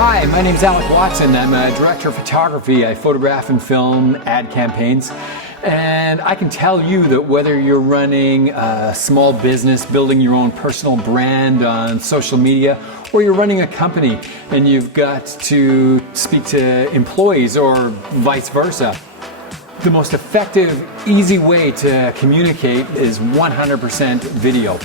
Hi, my name is Alec Watson. I'm a director of photography. I photograph and film ad campaigns. And I can tell you that whether you're running a small business, building your own personal brand on social media, or you're running a company and you've got to speak to employees or vice versa, the most effective, easy way to communicate is 100% video.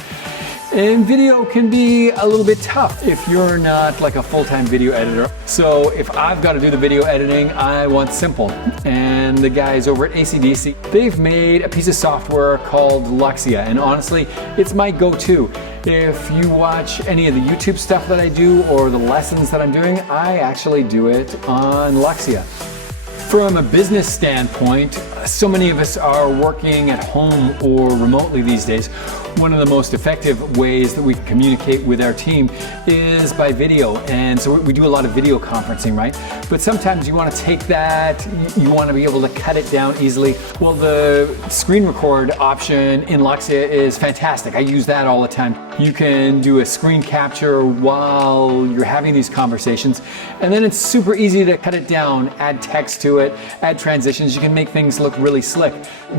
And video can be a little bit tough if you're not like a full-time video editor. So if I've got to do the video editing, I want simple. And the guys over at AC/DC, they've made a piece of software called Luxia. And honestly, it's my go-to. If you watch any of the YouTube stuff that I do or the lessons that I'm doing, I actually do it on Luxia. From a business standpoint, so many of us are working at home or remotely these days. One of the most effective ways that we communicate with our team is by video. And so we do a lot of video conferencing, right? But sometimes you want to take that, you want to be able to cut it down easily. Well, the screen record option in Luxia is fantastic. I use that all the time. You can do a screen capture while you're having these conversations. And then it's super easy to cut it down, add text to it, add transitions. You can make things look really slick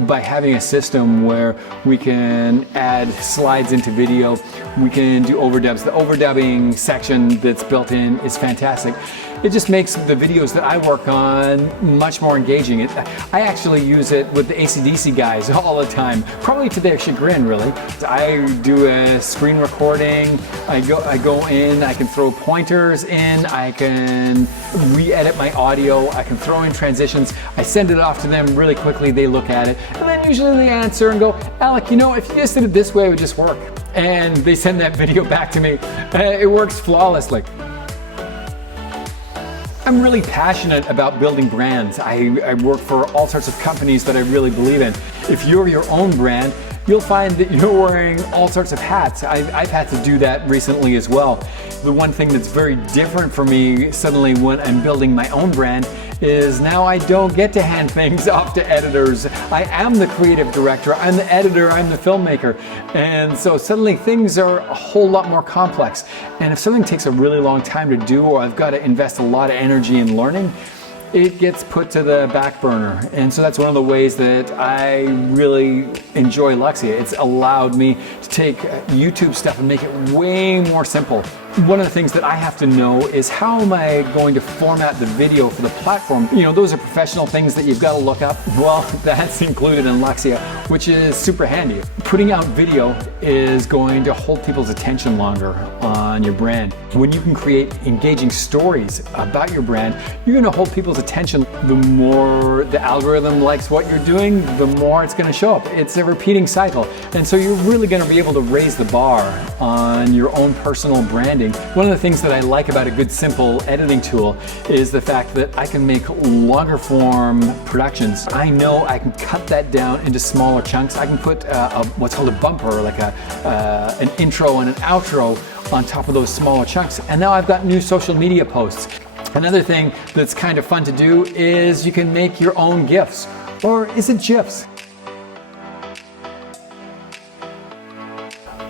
by having a system where we can add slides into video. We can do overdubs. The overdubbing section that's built in is fantastic. It just makes the videos that I work on much more engaging. I actually use it with the AC/DC guys all the time, probably to their chagrin, really. I do a screen recording. I go in, I can throw pointers in, I can re-edit my audio, I can throw in transitions. I send it off to them really quickly, they look at it, and then usually they answer and go, Alec, you know, if you just did it this way, it would just work. And they send that video back to me. It works flawlessly. I'm really passionate about building brands. I work for all sorts of companies that I really believe in. If you're your own brand, you'll find that you're wearing all sorts of hats. I've had to do that recently as well. The one thing that's very different for me suddenly when I'm building my own brand is now I don't get to hand things off to editors. I am the creative director, I'm the editor, I'm the filmmaker. And so suddenly things are a whole lot more complex. And if something takes a really long time to do, or I've got to invest a lot of energy in learning, it gets put to the back burner. And so that's one of the ways that I really enjoy Luxia. It's allowed me to take YouTube stuff and make it way more simple. One of the things that I have to know is how am I going to format the video for the platform? You know, those are professional things that you've got to look up. Well, that's included in Luxia, which is super handy. Putting out video is going to hold people's attention longer on your brand. When you can create engaging stories about your brand, you're going to hold people's attention. The more the algorithm likes what you're doing, the more it's going to show up. It's a repeating cycle. And so you're really going to be able to raise the bar on your own personal branding. One of the things that I like about a good simple editing tool is the fact that I can make longer form productions. I know I can cut that down into smaller chunks. I can put what's called a bumper, like an intro and an outro on top of those smaller chunks. And now I've got new social media posts. Another thing that's kind of fun to do is you can make your own GIFs, or is it GIFs?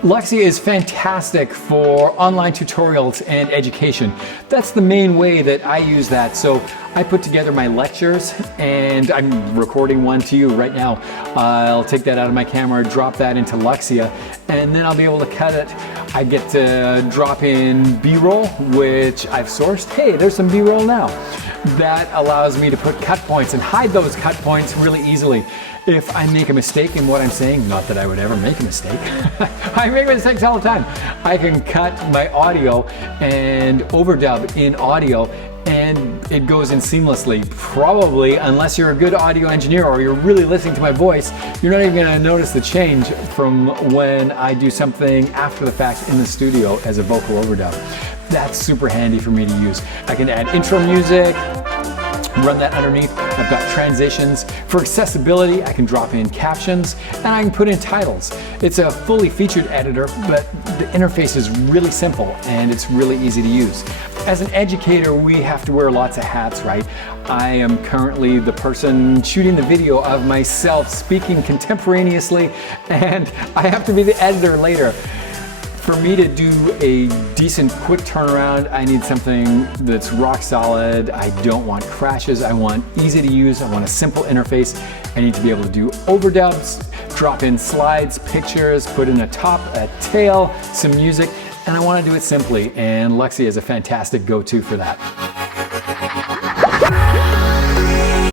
Luxia is fantastic for online tutorials and education. That's the main way that I use that. So I put together my lectures, and I'm recording one to you right now. I'll take that out of my camera, drop that into Luxia, and then I'll be able to cut it. I get to drop in B-roll, which I've sourced. Hey, there's some B-roll now. That allows me to put cut points and hide those cut points really easily. If I make a mistake in what I'm saying, not that I would ever make a mistake, I make mistakes all the time. I can cut my audio and overdub in audio, and it goes in seamlessly. Probably, unless you're a good audio engineer or you're really listening to my voice, you're not even gonna notice the change from when I do something after the fact in the studio as a vocal overdub. That's super handy for me to use. I can add intro music, run that underneath. I've got transitions. For accessibility, I can drop in captions, and I can put in titles. It's a fully featured editor, but the interface is really simple and it's really easy to use. As an educator, we have to wear lots of hats, right? I am currently the person shooting the video of myself speaking contemporaneously, and I have to be the editor later. For me to do a decent quick turnaround, I need something that's rock solid. I don't want crashes. I want easy to use. I want a simple interface. I need to be able to do overdubs, drop in slides, pictures, put in a top, a tail, some music, and I want to do it simply. And Luxia is a fantastic go-to for that.